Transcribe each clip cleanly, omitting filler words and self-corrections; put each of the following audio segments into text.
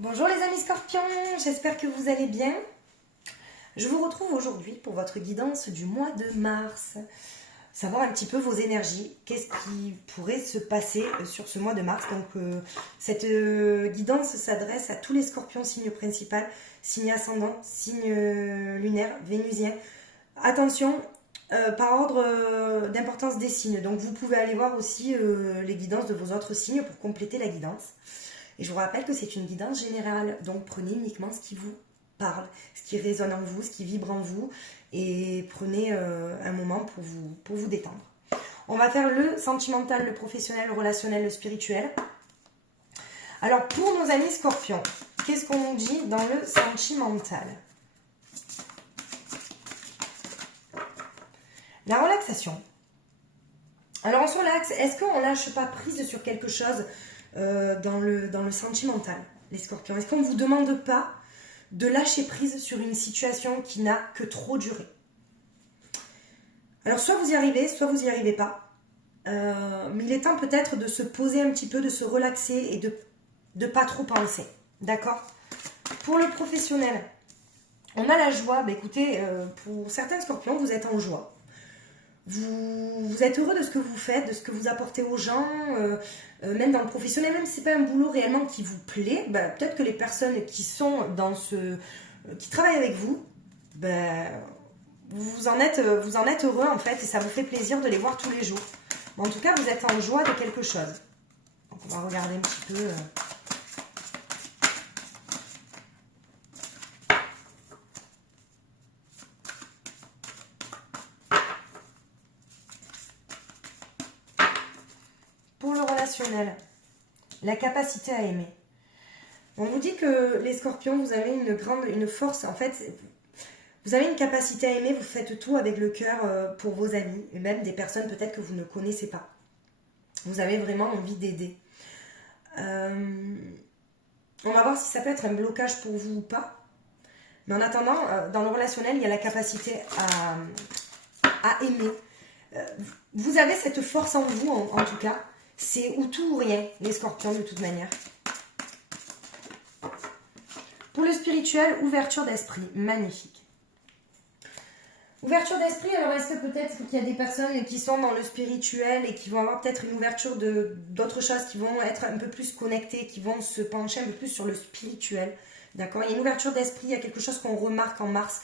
Bonjour les amis scorpions, j'espère que vous allez bien. Je vous retrouve aujourd'hui pour votre guidance du mois de mars. Savoir un petit peu vos énergies, qu'est-ce qui pourrait se passer sur ce mois de mars. Donc cette guidance s'adresse à tous les scorpions, signe principal, signe ascendant, signe lunaire, vénusien. Attention, par ordre d'importance des signes. Donc vous pouvez aller voir aussi les guidances de vos autres signes pour compléter la guidance. Et je vous rappelle que c'est une guidance générale, donc prenez uniquement ce qui vous parle, ce qui résonne en vous, ce qui vibre en vous, et prenez un moment pour vous détendre. On va faire le sentimental, le professionnel, le relationnel, le spirituel. Alors pour nos amis scorpions, qu'est-ce qu'on nous dit dans le sentimental? La relaxation. Alors on se relaxe, est-ce qu'on ne lâche pas prise sur quelque chose dans le sentimental, les scorpions? Est-ce qu'on ne vous demande pas de lâcher prise sur une situation qui n'a que trop duré? Alors soit vous y arrivez, soit vous n'y arrivez pas. Mais il est temps peut-être de se poser un petit peu, de se relaxer et de ne pas trop penser. D'accord? Pour le professionnel, on a la joie. Bah, écoutez, pour certains scorpions, vous êtes en joie. Vous êtes heureux de ce que vous faites, de ce que vous apportez aux gens, même dans le professionnel, même si ce n'est pas un boulot réellement qui vous plaît, bah, peut-être que les personnes qui sont qui travaillent avec vous, bah, vous en êtes heureux en fait, et ça vous fait plaisir de les voir tous les jours. Mais en tout cas, vous êtes en joie de quelque chose. Donc on va regarder un petit peu. Pour le relationnel, la capacité à aimer. On vous dit que les scorpions, vous avez une force, en fait, vous avez une capacité à aimer, vous faites tout avec le cœur pour vos amis, et même des personnes peut-être que vous ne connaissez pas. Vous avez vraiment envie d'aider. On va voir si ça peut être un blocage pour vous ou pas. Mais en attendant, dans le relationnel, il y a la capacité à aimer. Vous avez cette force en vous, en tout cas. C'est ou tout ou rien, les scorpions, de toute manière. Pour le spirituel, ouverture d'esprit. Magnifique. Ouverture d'esprit, alors est-ce que peut-être qu'il y a des personnes qui sont dans le spirituel et qui vont avoir peut-être une ouverture d'autres choses, qui vont être un peu plus connectées, qui vont se pencher un peu plus sur le spirituel. D'accord? Il y a une ouverture d'esprit, il y a quelque chose qu'on remarque en mars.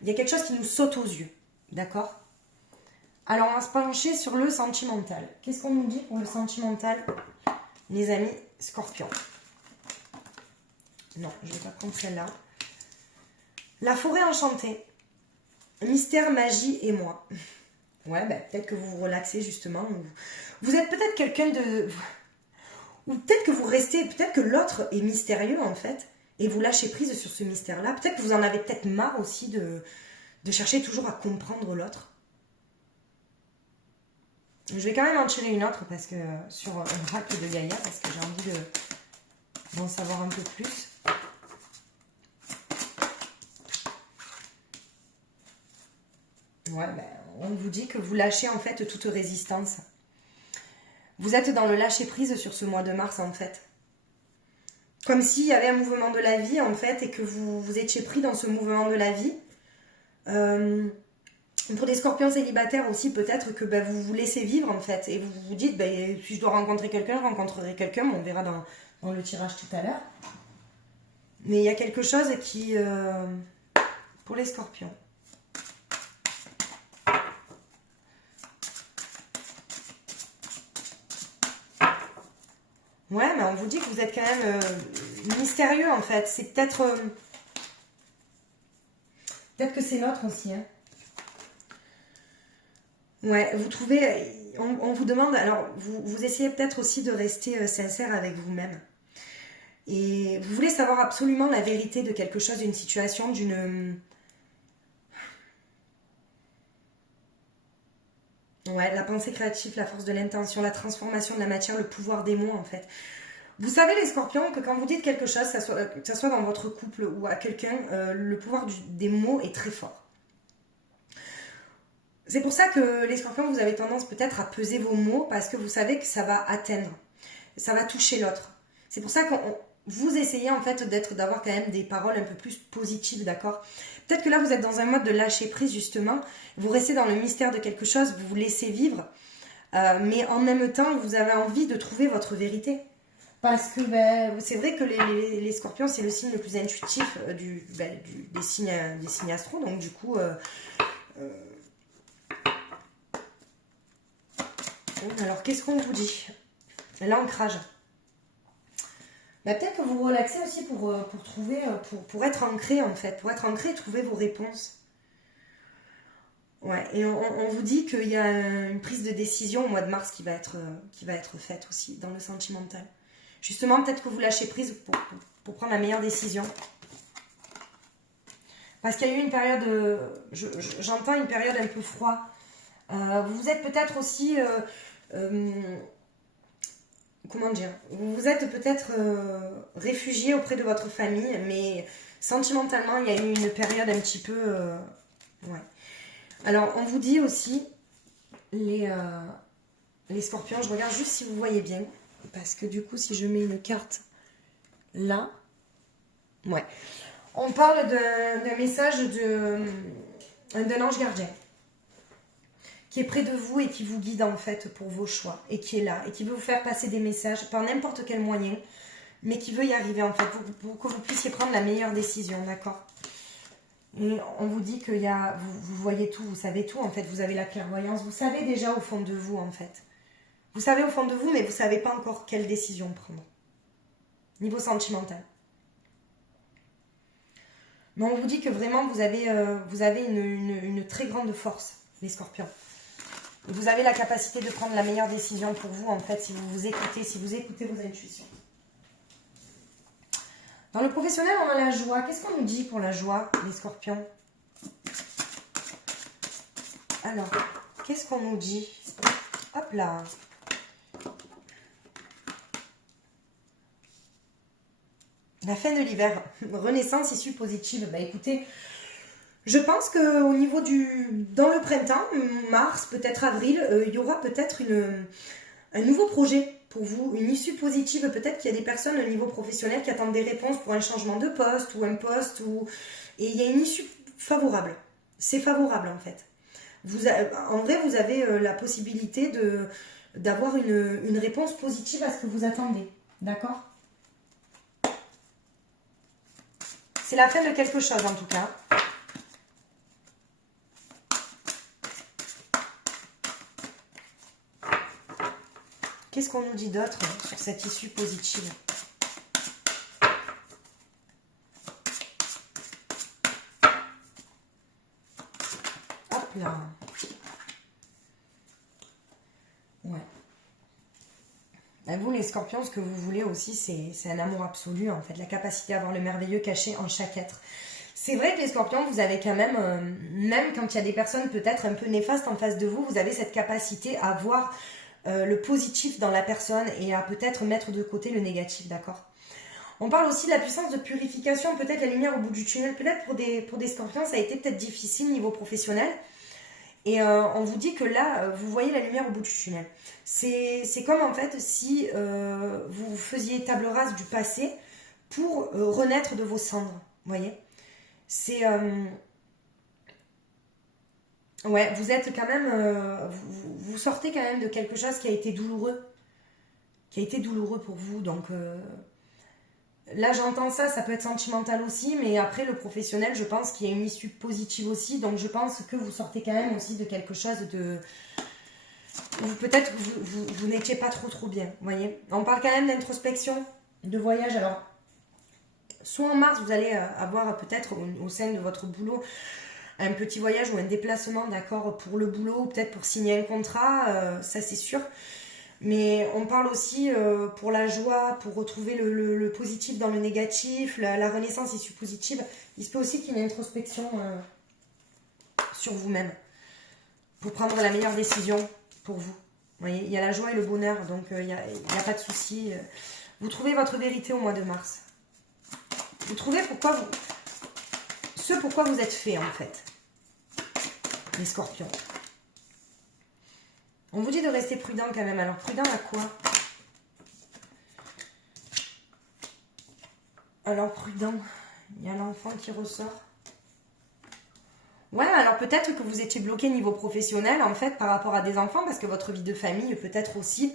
Il y a quelque chose qui nous saute aux yeux. D'accord? Alors, on va se pencher sur le sentimental. Qu'est-ce qu'on nous dit pour le sentimental, les amis scorpions? Non, je ne vais pas prendre celle-là. La forêt enchantée. Mystère, magie et moi. Ouais, ben, peut-être que vous vous relaxez justement. Vous êtes peut-être quelqu'un de... Ou peut-être que vous restez... Peut-être que l'autre est mystérieux en fait. Et vous lâchez prise sur ce mystère-là. Peut-être que vous en avez peut-être marre aussi de chercher toujours à comprendre l'autre. Je vais quand même en tirer une autre parce que sur l'oracle de Gaïa, parce que j'ai envie d'en savoir un peu plus. Ouais, ben, on vous dit que vous lâchez en fait toute résistance. Vous êtes dans le lâcher prise sur ce mois de mars en fait. Comme s'il y avait un mouvement de la vie en fait et que vous étiez pris dans ce mouvement de la vie. Pour des scorpions célibataires aussi, peut-être que ben, vous vous laissez vivre en fait. Et vous vous dites, ben, si je dois rencontrer quelqu'un, je rencontrerai quelqu'un. On verra dans le tirage tout à l'heure. Mais il y a quelque chose qui... pour les scorpions. Ouais, mais on vous dit que vous êtes quand même mystérieux en fait. C'est peut-être... peut-être que c'est l'autre aussi, hein. Ouais, vous trouvez, on vous demande, alors vous essayez peut-être aussi de rester sincère avec vous-même. Et vous voulez savoir absolument la vérité de quelque chose, d'une situation, d'une... Ouais, la pensée créative, la force de l'intention, la transformation de la matière, le pouvoir des mots en fait. Vous savez les scorpions que quand vous dites quelque chose, que ça soit dans votre couple ou à quelqu'un, le pouvoir des mots est très fort. C'est pour ça que les scorpions, vous avez tendance peut-être à peser vos mots parce que vous savez que ça va atteindre, ça va toucher l'autre. C'est pour ça qu'on vous essayez en fait d'avoir quand même des paroles un peu plus positives, d'accord? Peut-être que là, vous êtes dans un mode de lâcher prise, justement. Vous restez dans le mystère de quelque chose, vous vous laissez vivre. Mais en même temps, vous avez envie de trouver votre vérité. Parce que ben, c'est vrai que les scorpions, c'est le signe le plus intuitif des signes astro. Donc du coup, alors qu'est-ce qu'on vous dit? L'ancrage. Ben, peut-être que vous vous relaxez aussi pour trouver, pour être ancré en fait. Pour être ancré et trouver vos réponses. Ouais, et on vous dit qu'il y a une prise de décision au mois de mars qui va être faite aussi dans le sentimental. Justement, peut-être que vous lâchez prise pour prendre la meilleure décision. Parce qu'il y a eu une période, j'entends une période un peu froide. Vous êtes peut-être aussi, comment dire, vous vous êtes peut-être réfugié auprès de votre famille, mais sentimentalement, il y a eu une période un petit peu, ouais. Alors, on vous dit aussi, les scorpions, je regarde juste si vous voyez bien, parce que du coup, si je mets une carte là, ouais, on parle d'un message d'un ange gardien qui est près de vous et qui vous guide en fait pour vos choix, et qui est là, et qui veut vous faire passer des messages par n'importe quel moyen, mais qui veut y arriver en fait, pour que vous puissiez prendre la meilleure décision, d'accord? Et on vous dit que vous voyez tout, vous savez tout, en fait, vous avez la clairvoyance, vous savez déjà au fond de vous, en fait. Vous savez au fond de vous, mais vous ne savez pas encore quelle décision prendre. Niveau sentimental. Mais on vous dit que vraiment, vous avez une très grande force, les scorpions. Et vous avez la capacité de prendre la meilleure décision pour vous, en fait, si vous écoutez vos intuitions. Dans le professionnel, on a la joie. Qu'est-ce qu'on nous dit pour la joie, les scorpions? Alors, qu'est-ce qu'on nous dit? Hop là. La fin de l'hiver. Renaissance issue positive. Bah écoutez, je pense qu'au niveau dans le printemps, mars, peut-être avril, il y aura peut-être un nouveau projet pour vous, une issue positive. Peut-être qu'il y a des personnes au niveau professionnel qui attendent des réponses pour un changement de poste ou un poste. Et il y a une issue favorable. C'est favorable en fait. En vrai, vous avez la possibilité d'avoir une réponse positive à ce que vous attendez. D'accord? C'est la fin de quelque chose en tout cas. Qu'est-ce qu'on nous dit d'autre sur cette issue positive? Hop là. Ouais. Vous, les scorpions, ce que vous voulez aussi, c'est un amour absolu, en fait. La capacité à voir le merveilleux caché en chaque être. C'est vrai que les scorpions, vous avez quand même, même quand il y a des personnes peut-être un peu néfastes en face de vous, vous avez cette capacité à voir le positif dans la personne et à peut-être mettre de côté le négatif, d'accord? On parle aussi de la puissance de purification, peut-être la lumière au bout du tunnel. Peut-être pour des scorpions, ça a été peut-être difficile niveau professionnel. Et on vous dit que là, vous voyez la lumière au bout du tunnel. C'est comme en fait si vous faisiez table rase du passé pour renaître de vos cendres. Vous voyez? C'est... ouais, vous êtes quand même... vous sortez quand même de quelque chose qui a été douloureux. Qui a été douloureux pour vous. Donc là, j'entends ça, ça peut être sentimental aussi. Mais après, le professionnel, je pense qu'il y a une issue positive aussi. Donc je pense que vous sortez quand même aussi de quelque chose de... Peut-être que vous n'étiez pas trop bien, vous voyez. On parle quand même d'introspection, de voyage. Alors, soit en mars, vous allez avoir peut-être au sein de votre boulot un petit voyage ou un déplacement, d'accord, pour le boulot, ou peut-être pour signer un contrat, ça c'est sûr. Mais on parle aussi pour la joie, pour retrouver le positif dans le négatif, la renaissance issue positive. Il se peut aussi qu'il y ait une introspection sur vous-même pour prendre la meilleure décision pour vous. Vous voyez, il y a la joie et le bonheur, donc il n'y a pas de souci. Vous trouvez votre vérité au mois de mars. Vous trouvez pourquoi vous êtes fait, en fait, les scorpions. On vous dit de rester prudent quand même. Alors, prudent à quoi? Alors, prudent. Il y a l'enfant qui ressort. Ouais, alors peut-être que vous étiez bloqué niveau professionnel, en fait, par rapport à des enfants, parce que votre vie de famille peut-être aussi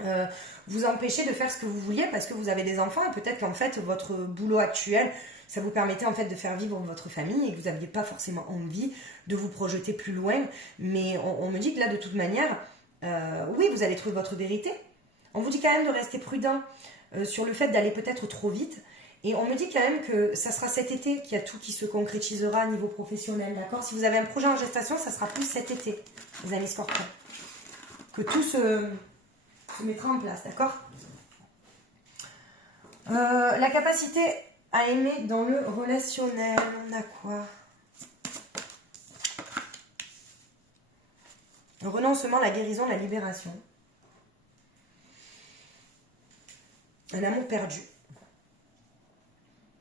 euh, vous empêcher de faire ce que vous vouliez parce que vous avez des enfants et peut-être qu'en fait, votre boulot actuel, ça vous permettait en fait de faire vivre votre famille et que vous n'aviez pas forcément envie de vous projeter plus loin. Mais on me dit que là, de toute manière, oui, vous allez trouver votre vérité. On vous dit quand même de rester prudent sur le fait d'aller peut-être trop vite. Et on me dit quand même que ça sera cet été qu'il y a tout qui se concrétisera à niveau professionnel, d'accord? Si vous avez un projet en gestation, ça sera plus cet été, les amis Scorpions. Que tout se mettra en place, d'accord? La capacité à aimer dans le relationnel, on a quoi? Le renoncement, la guérison, la libération. Un amour perdu.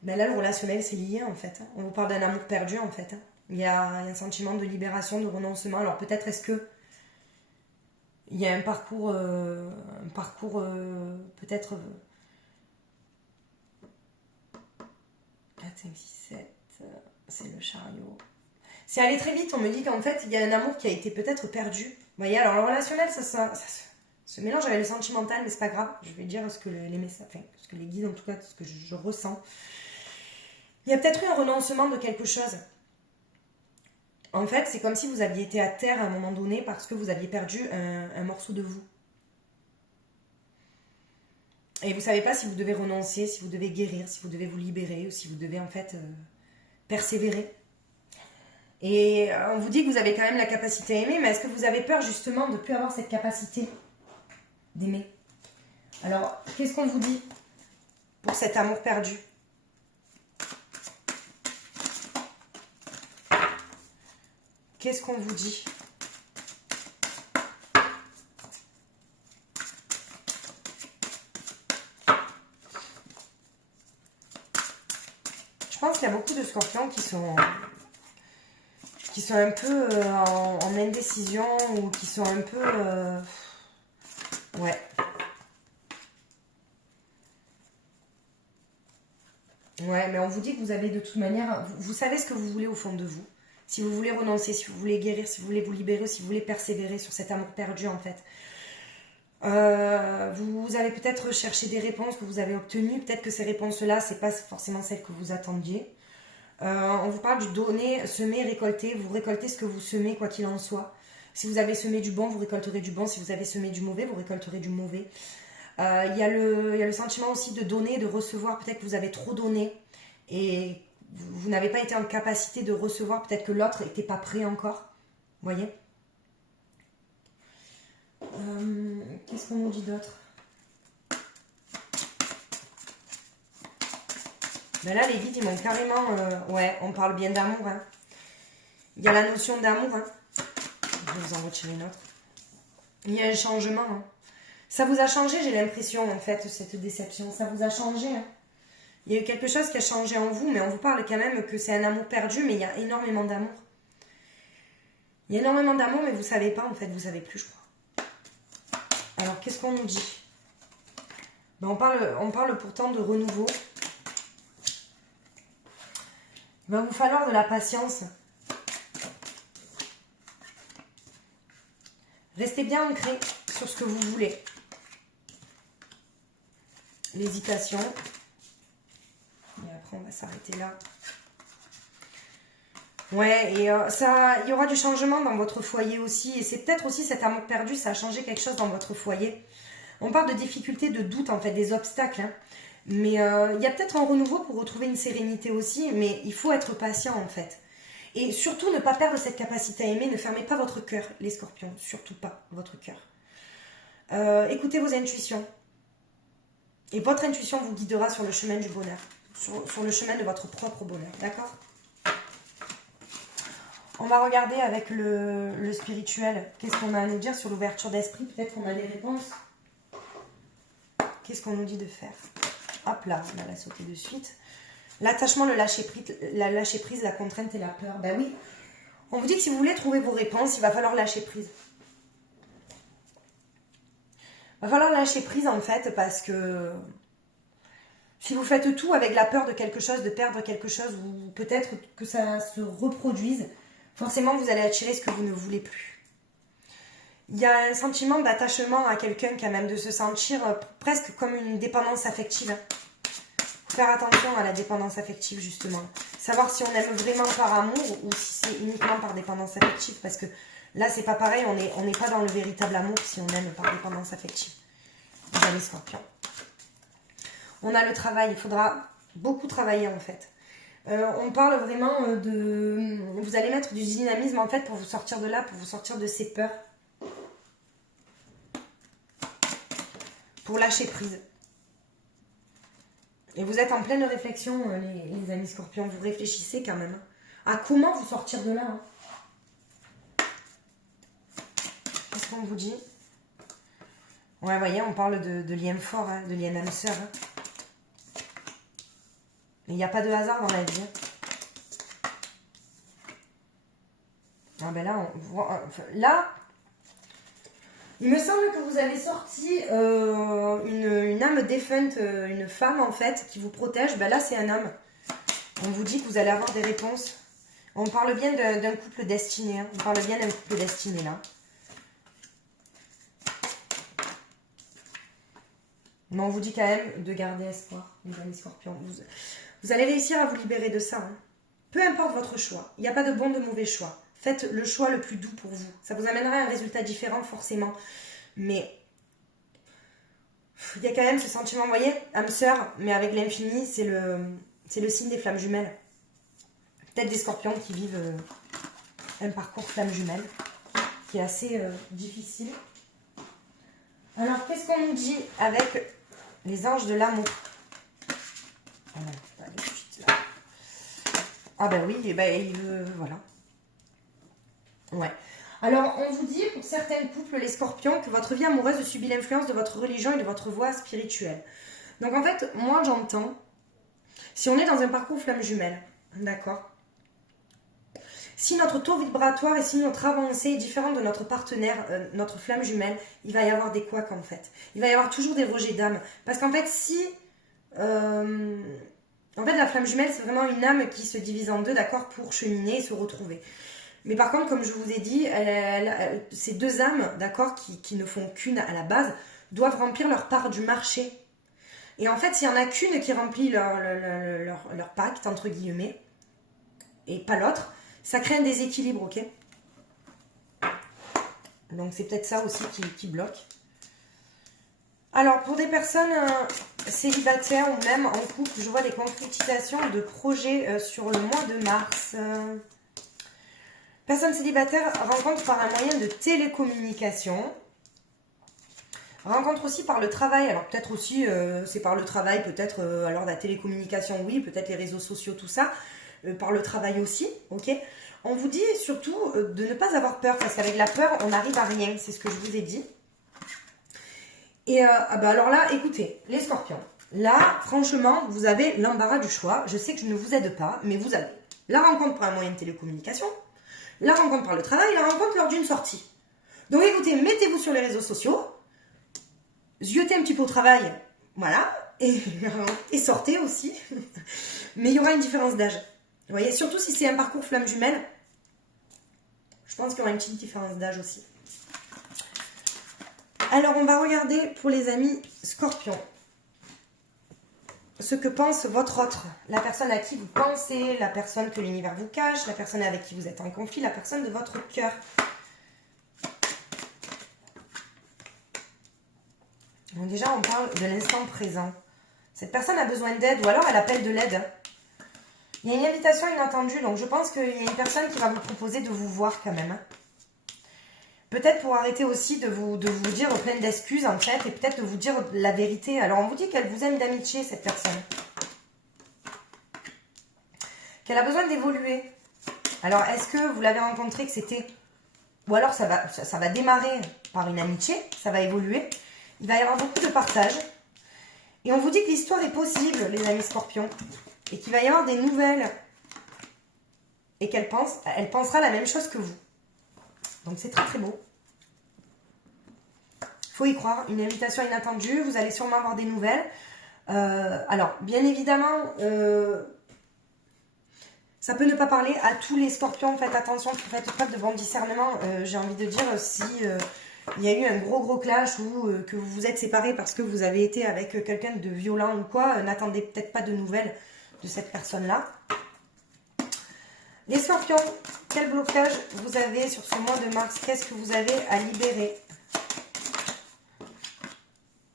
Ben là, le relationnel, c'est lié en fait. On vous parle d'un amour perdu en fait. Il y a un sentiment de libération, de renoncement. Alors peut-être est-ce que il y a un parcours peut-être 4, 5, 6, 7, c'est le chariot. C'est allé très vite, on me dit qu'en fait, il y a un amour qui a été peut-être perdu. Vous voyez, alors le relationnel, ça se mélange avec le sentimental, mais c'est pas grave. Je vais dire ce que les messages, enfin, ce que les guides, en tout cas, ce que je ressens. Il y a peut-être eu un renoncement de quelque chose. En fait, c'est comme si vous aviez été à terre à un moment donné parce que vous aviez perdu un morceau de vous. Et vous ne savez pas si vous devez renoncer, si vous devez guérir, si vous devez vous libérer ou si vous devez en fait persévérer. Et on vous dit que vous avez quand même la capacité à aimer, mais est-ce que vous avez peur justement de ne plus avoir cette capacité d'aimer? Alors, qu'est-ce qu'on vous dit pour cet amour perdu? Qu'est-ce qu'on vous dit? Je pense qu'il y a beaucoup de scorpions qui sont un peu en indécision ou qui sont un peu... ouais. Ouais, mais on vous dit que vous avez de toute manière... Vous savez ce que vous voulez au fond de vous. Si vous voulez renoncer, si vous voulez guérir, si vous voulez vous libérer, si vous voulez persévérer sur cet amour perdu en fait. Vous allez peut-être chercher des réponses que vous avez obtenues. Peut-être que ces réponses-là, c'est pas forcément celles que vous attendiez. On vous parle du donner, semer, récolter. Vous récoltez ce que vous semez, quoi qu'il en soit. Si vous avez semé du bon, vous récolterez du bon. Si vous avez semé du mauvais, vous récolterez du mauvais. Il y a le sentiment aussi de donner, de recevoir. Peut-être que vous avez trop donné et vous n'avez pas été en capacité de recevoir. Peut-être que l'autre n'était pas prêt encore. Vous voyez? Qu'est-ce qu'on nous dit d'autre? Ben là, les guides, ils m'ont carrément... ouais, on parle bien d'amour. Hein. Il y a la notion d'amour. Hein. Je vais vous en retirer une autre. Il y a un changement. Hein. Ça vous a changé, j'ai l'impression, en fait, cette déception. Ça vous a changé. Hein. Il y a eu quelque chose qui a changé en vous, mais on vous parle quand même que c'est un amour perdu, mais il y a énormément d'amour. Il y a énormément d'amour, mais vous ne savez pas, en fait. Vous ne savez plus, je crois. Alors, qu'est-ce qu'on nous dit? Ben, on parle pourtant de renouveau. Il va vous falloir de la patience. Restez bien ancré sur ce que vous voulez. L'hésitation. Et après, on va s'arrêter là. Ouais, et il y aura du changement dans votre foyer aussi. Et c'est peut-être aussi cet amour perdu, ça a changé quelque chose dans votre foyer. On parle de difficultés, de doutes, en fait, des obstacles. Hein. Mais il y a peut-être un renouveau pour retrouver une sérénité aussi. Mais il faut être patient, en fait. Et surtout, ne pas perdre cette capacité à aimer. Ne fermez pas votre cœur, les scorpions. Surtout pas votre cœur. Écoutez vos intuitions. Et votre intuition vous guidera sur le chemin du bonheur. Sur le chemin de votre propre bonheur. D'accord ? On va regarder avec le spirituel. Qu'est-ce qu'on a à nous dire sur l'ouverture d'esprit? Peut-être qu'on a des réponses. Qu'est-ce qu'on nous dit de faire? Hop là, on va la sauter de suite. L'attachement, le lâcher-prise, la contrainte et la peur. Ben oui, on vous dit que si vous voulez trouver vos réponses, il va falloir lâcher prise. Il va falloir lâcher prise en fait parce que Si vous faites tout avec la peur de quelque chose, de perdre quelque chose, ou peut-être que ça se reproduise, forcément vous allez attirer ce que vous ne voulez plus. Il y a un sentiment d'attachement à quelqu'un quand même, de se sentir presque comme une dépendance affective. Faire attention à la dépendance affective justement. Savoir si on aime vraiment par amour ou si c'est uniquement par dépendance affective. Parce que là c'est pas pareil, on n'est pas dans le véritable amour si on aime par dépendance affective. Vous avez Scorpion. On a le travail, il faudra beaucoup travailler en fait. On parle vraiment de... Vous allez mettre du dynamisme en fait pour vous sortir de là, pour vous sortir de ces peurs. Pour lâcher prise. Et vous êtes en pleine réflexion, les amis Scorpions. Vous réfléchissez quand même à comment vous sortir de là. Hein. Qu'est-ce qu'on vous dit? Ouais, vous voyez, on parle de liens forts, hein, de liens âme-sœur. Hein. Il n'y a pas de hasard dans la vie. Hein. Ah ben là, là, il me semble que vous avez sorti une âme défunte, une femme en fait, qui vous protège. Ben là, c'est un homme. On vous dit que vous allez avoir des réponses. On parle bien d'un couple destiné. Hein. On parle bien d'un couple destiné là. Mais on vous dit quand même de garder espoir, les amis Scorpions. Vous allez réussir à vous libérer de ça. Hein. Peu importe votre choix. Il n'y a pas de bon, de mauvais choix. Faites le choix le plus doux pour vous. Ça vous amènera à un résultat différent forcément. Mais il y a quand même ce sentiment, vous voyez, âme sœur, mais avec l'infini, c'est le signe des flammes jumelles. Peut-être des Scorpions qui vivent un parcours flammes jumelles, qui est assez difficile. Alors, qu'est-ce qu'on nous dit avec les anges de l'amour? Ah ben oui, et ben, voilà. Ouais. Alors, on vous dit, pour certains couples, les Scorpions, que votre vie amoureuse subit l'influence de votre religion et de votre voie spirituelle. Donc, en fait, moi, j'entends, si on est dans un parcours flamme jumelle, d'accord, si notre taux vibratoire et si notre avancée est différente de notre partenaire, notre flamme jumelle, il va y avoir des couacs, en fait. Il va y avoir toujours des rejets d'âme. Parce qu'en fait, si... en fait, la flamme jumelle, c'est vraiment une âme qui se divise en deux, d'accord, pour cheminer et se retrouver. Mais par contre, comme je vous ai dit, ces deux âmes, d'accord, qui ne font qu'une à la base, doivent remplir leur part du marché. Et en fait, s'il n'y en a qu'une qui remplit leur pacte, entre guillemets, et pas l'autre, ça crée un déséquilibre, ok? Donc c'est peut-être ça aussi qui bloque. Alors, pour des personnes célibataires ou même en couple, je vois des concrétisations de projets sur le mois de mars. Personne célibataire rencontre par un moyen de télécommunication. Rencontre aussi par le travail. Alors peut-être aussi, c'est par le travail, peut-être, alors la télécommunication, oui, peut-être les réseaux sociaux, tout ça. Par le travail aussi, ok? On vous dit surtout de ne pas avoir peur, parce qu'avec la peur, on n'arrive à rien. C'est ce que je vous ai dit. Et alors là, écoutez, les Scorpions. Là, franchement, vous avez l'embarras du choix. Je sais que je ne vous aide pas, mais vous avez la rencontre par un moyen de télécommunication, la rencontre par le travail, la rencontre lors d'une sortie. Donc écoutez, mettez-vous sur les réseaux sociaux, ziottez un petit peu au travail, voilà, et sortez aussi. Mais il y aura une différence d'âge. Vous voyez, surtout si c'est un parcours flamme jumelle, je pense qu'il y aura une petite différence d'âge aussi. Alors, on va regarder pour les amis Scorpions ce que pense votre autre, la personne à qui vous pensez, la personne que l'univers vous cache, la personne avec qui vous êtes en conflit, la personne de votre cœur. Donc déjà, on parle de l'instant présent. Cette personne a besoin d'aide ou alors elle appelle de l'aide. Il y a une invitation inattendue, donc je pense qu'il y a une personne qui va vous proposer de vous voir quand même. Peut-être pour arrêter aussi de vous dire plein d'excuses en fait, et peut-être de vous dire la vérité. Alors on vous dit qu'elle vous aime d'amitié, cette personne. Qu'elle a besoin d'évoluer. Alors est-ce que vous l'avez rencontré, que c'était... Ou alors ça va démarrer par une amitié, ça va évoluer. Il va y avoir beaucoup de partage. Et on vous dit que l'histoire est possible, les amis Scorpions. Et qu'il va y avoir des nouvelles. Et elle pensera la même chose que vous. Donc c'est très très beau. Il faut y croire, une invitation inattendue, vous allez sûrement avoir des nouvelles. Alors, bien évidemment, ça peut ne pas parler à tous les scorpions. Faites attention, faites preuve de bon discernement. J'ai envie de dire, si il y a eu un gros clash ou que vous vous êtes séparés parce que vous avez été avec quelqu'un de violent ou quoi, n'attendez peut-être pas de nouvelles de cette personne-là. Les scorpions, quel blocage vous avez sur ce mois de mars? Qu'est-ce que vous avez à libérer?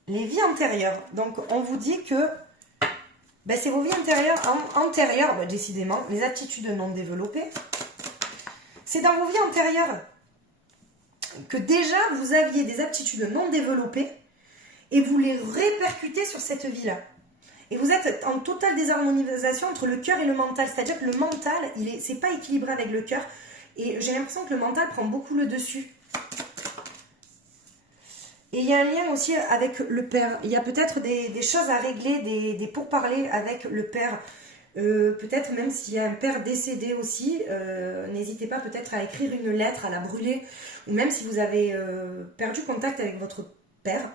Les vies antérieures. Donc, on vous dit que c'est vos vies antérieures, décidément, les aptitudes non développées. C'est dans vos vies antérieures que déjà vous aviez des aptitudes non développées et vous les répercutez sur cette vie-là. Et vous êtes en totale désharmonisation entre le cœur et le mental. C'est-à-dire que le mental, c'est pas équilibré avec le cœur. Et j'ai l'impression que le mental prend beaucoup le dessus. Et il y a un lien aussi avec le père. Il y a peut-être des choses à régler, des pourparlers avec le père. Peut-être même s'il y a un père décédé aussi, n'hésitez pas peut-être à écrire une lettre, à la brûler. Ou même si vous avez perdu contact avec votre père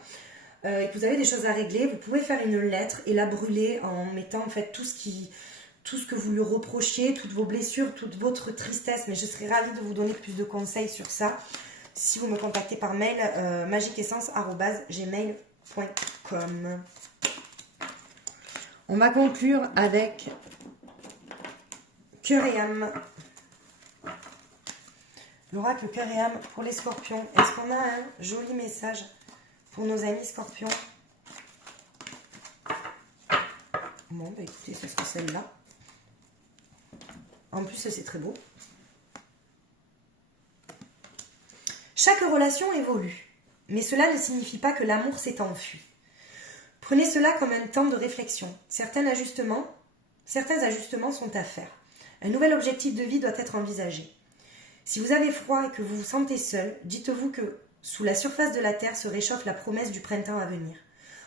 et que vous avez des choses à régler, vous pouvez faire une lettre et la brûler en mettant en fait tout ce que vous lui reprochiez, toutes vos blessures, toute votre tristesse. Mais je serais ravie de vous donner plus de conseils sur ça si vous me contactez par mail magiqueessence@gmail.com. On va conclure avec cœur et âme. L'oracle cœur et âme pour les scorpions. Est-ce qu'on a un joli message pour nos amis scorpions? Bon, bah écoutez, ce sera celle-là. En plus, c'est très beau. Chaque relation évolue, mais cela ne signifie pas que l'amour s'est enfui. Prenez cela comme un temps de réflexion. Certains ajustements sont à faire. Un nouvel objectif de vie doit être envisagé. Si vous avez froid et que vous vous sentez seul, dites-vous que sous la surface de la terre se réchauffe la promesse du printemps à venir.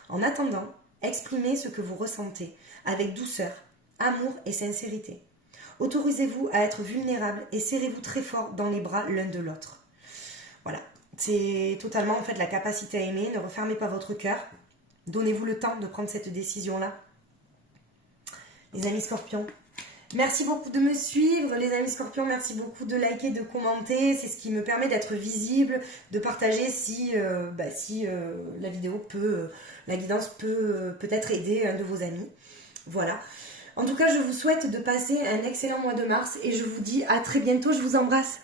En attendant, exprimez ce que vous ressentez avec douceur, amour et sincérité. Autorisez-vous à être vulnérable et serrez-vous très fort dans les bras l'un de l'autre. Voilà, c'est totalement en fait la capacité à aimer. Ne refermez pas votre cœur. Donnez-vous le temps de prendre cette décision-là. Les amis scorpions, merci beaucoup de me suivre. Les amis scorpions, merci beaucoup de liker, de commenter. C'est ce qui me permet d'être visible, de partager si la vidéo la guidance peut peut-être aider un de vos amis. Voilà. En tout cas, je vous souhaite de passer un excellent mois de mars et je vous dis à très bientôt. Je vous embrasse.